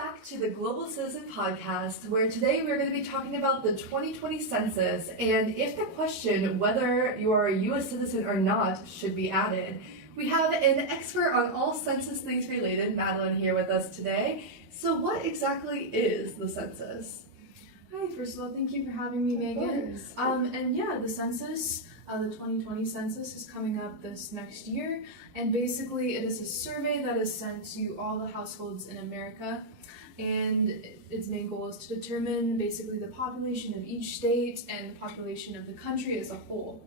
back to the Global Citizen Podcast, where today we're going to be talking about the 2020 census and if the question whether you're a U.S. citizen or not should be added. We have an expert on all census things related, Madeline, here with us today. So what exactly is the census? Hi, first of all, thank you for having me, Megan. The census, the 2020 census is coming up this next year, and basically it is a survey that is sent to all the households in America, and its main goal is to determine basically the population of each state and the population of the country as a whole.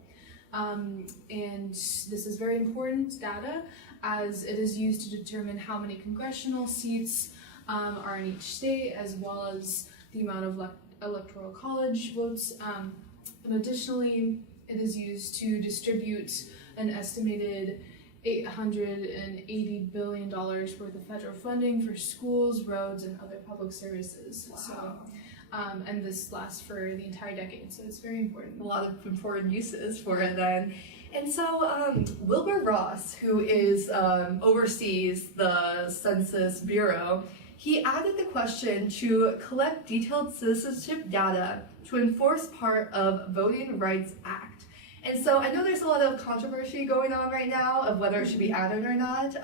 And this is very important data as it is used to determine how many congressional seats are in each state, as well as the amount of electoral college votes. And additionally, it is used to distribute an estimated $880 billion worth of federal funding for schools, roads, and other public services. Wow. So, and this lasts for the entire decade, so it's very important. A lot of important uses for it then. And so Wilbur Ross, who is oversees the Census Bureau, he added the question to collect detailed citizenship data to enforce part of Voting Rights Act. And so I know there's a lot of controversy going on right now of whether it should be added or not.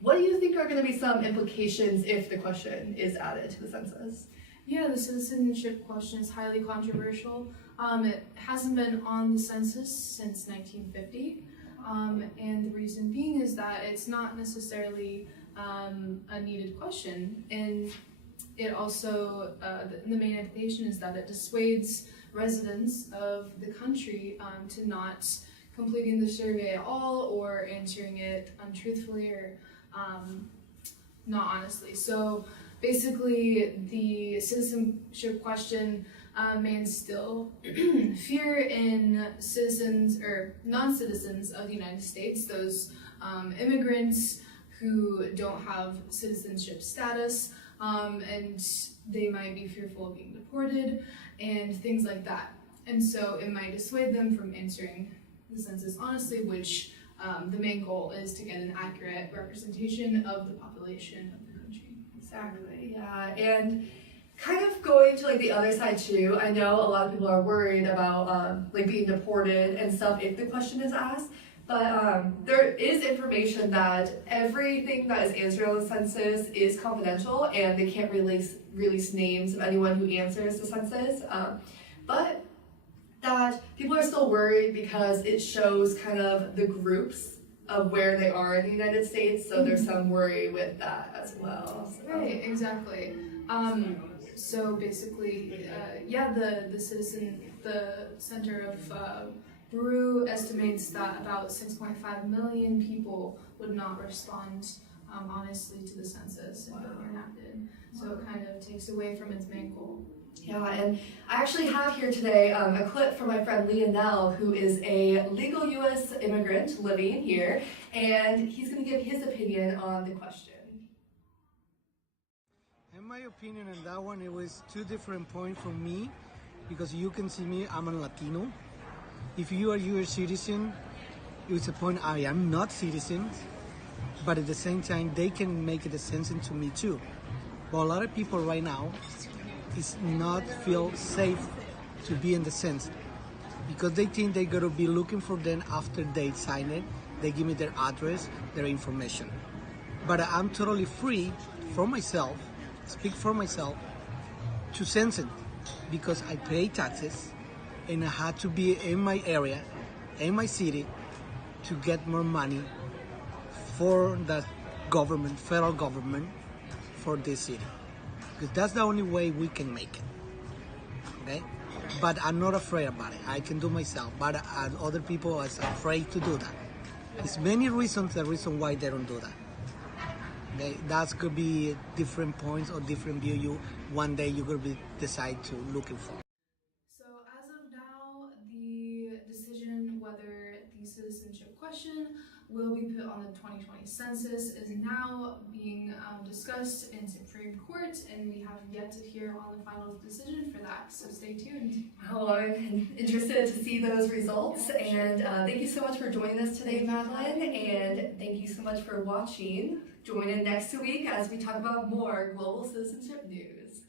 What do you think are going to be some implications if the question is added to the census? Yeah, the citizenship question is highly controversial. It hasn't been on the census since 1950, and the reason being is that it's not necessarily a needed question, and it also, the main implication is that it dissuades residents of the country to not completing the survey at all or answering it untruthfully or not honestly. So basically, the citizenship question may instill fear in citizens or non-citizens of the United States, those immigrants who don't have citizenship status, and they might be fearful of being deported and things like that. And so it might dissuade them from answering the census honestly, which the main goal is to get an accurate representation of the population of the country. Exactly, yeah. And kind of going to like the other side too, I know a lot of people are worried about like being deported and stuff if the question is asked. But there is information that everything that is answered on the census is confidential and they can't release names of anyone who answers the census. But that people are still worried because it shows kind of the groups of where they are in the United States, so there's some worry with that as well. So. Right, exactly. So basically, the Center of Peru estimates that about 6.5 million people would not respond honestly to the census if it were enacted. So it kind of takes away from its main goal. Yeah, and I actually have here today a clip from my friend Lionel, who is a legal U.S. immigrant living here, and he's going to give his opinion on the question. In my opinion on that one, it was two different points for me, because you can see me, I'm a Latino. If you are U.S. citizen, it's a point I am not citizen, but at the same time, they can make it a sentence to me too. But a lot of people right now is not feel safe to be in the census because they think they're gonna be looking for them after they sign it. They give me their address, their information. But I'm totally free for myself, speak for myself, to census because I pay taxes and I had to be in my area, in my city, to get more money for the government, federal government, for this city. Because that's the only way we can make it, okay? But I'm not afraid about it. I can do myself, but other people are afraid to do that. There's many reasons, the reason why they don't do that. Okay? That could be different points or different view one day you're gonna decide to looking for. So as of now, the decision whether the citizenship question will be put on the 2020 census is now being discussed in Supreme Court, and we have yet to hear on the final decision for that, so stay tuned. Well, I'm interested to see those results, and thank you so much for joining us today, Madeline, and thank you so much for watching. Join in next week as we talk about more global citizenship news.